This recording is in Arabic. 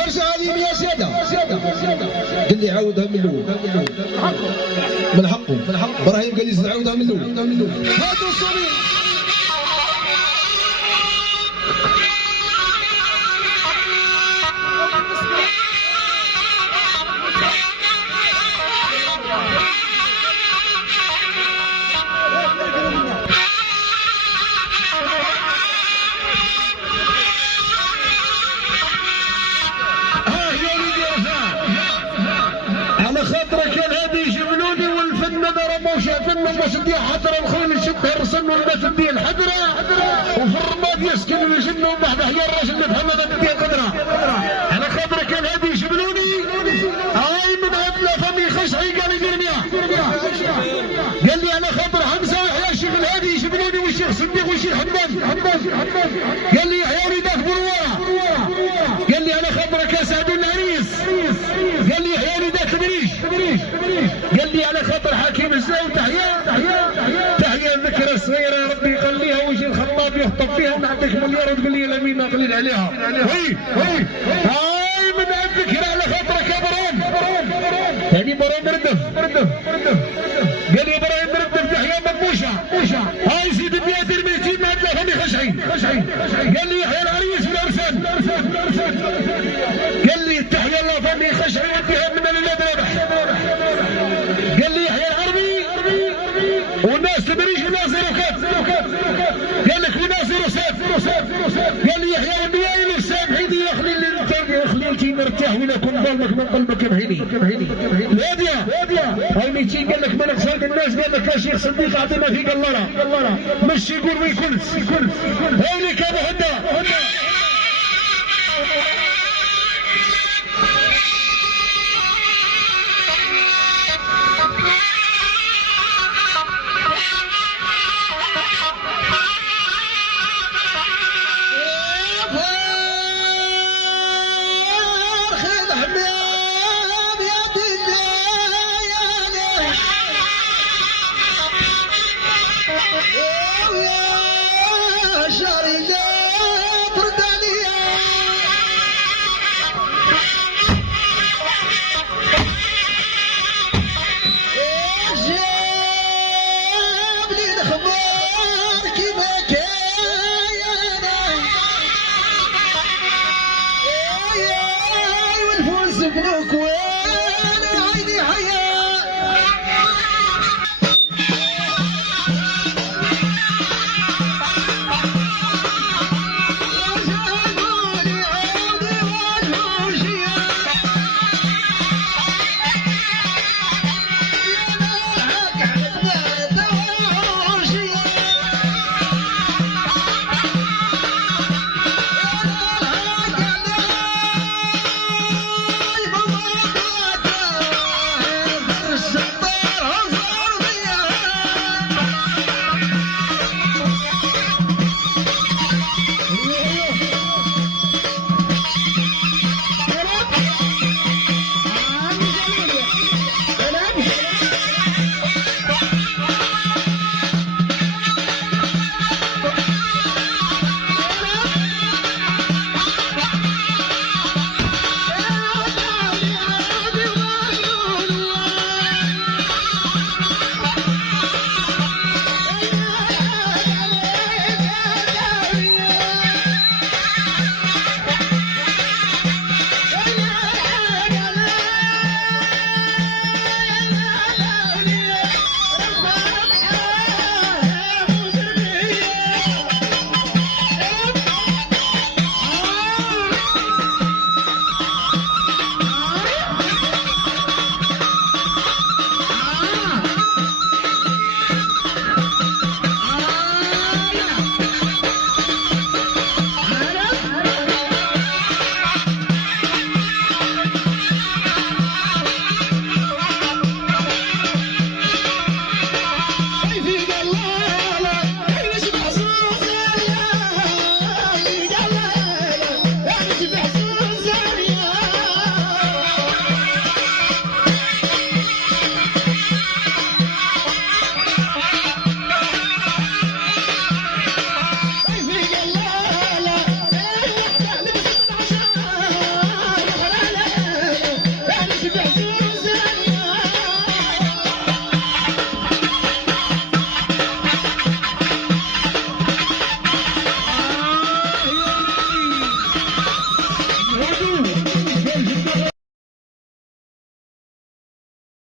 هرجع هذه يا سيادة. قال لي عاودها من الاول. من حقه. ابراهيم قال لي عاودها من الاول. هاتوا الصليب. الناس دي حضره الخيل يشد الرسم والناس دي الحضره وفي الرماد يسكن ويجن وبعد هي الراجل اللي محمد دي قدره على خاطر كان هادي يجبلوني هاي من هاد لا فمي خشعي قال لي دير 100 قال لي على خاطر حمزه ويحيى الشيخ الهادي يجبلوني والشيخ صديق والشيخ حماد قال لي يحيى وليدك برواره قال لي على خاطرك يا سعد العريس قال لي يحيى وليدك بريش قال لي على خاطر حكيم الزاوي تحية الذكرى الصغيرة يا ربي يخليها ويجي الخطاب يخطب فيها ونعطيك مليار وتقول لي الأمين قليل عليها. وي هاي من الذكرى على خاطرك يا برام. هذه برام ردف. قال لي ابراهيم ردف تحية مدبوشة. هاي زيد 100 200 ما تلاقوني خشعي. قال لي يحيى العريس والأرسل. قال لي التحية الله فمي خشعي وديها من الولاد رابح. قال لي يحيى العربي والناس تبريش وناس روكات قال لك وناس روسات قال لي يحيى والنيايل السام حيدي يخلي التي مرتاح ولكم ظلمك من قلبك بهيني الهادية هاي ميتين قال لك من اقصاد الناس قال لك يا شيخ صديق اعطينا في قلرة مش يقول ويكنس هاي لك ابو هدى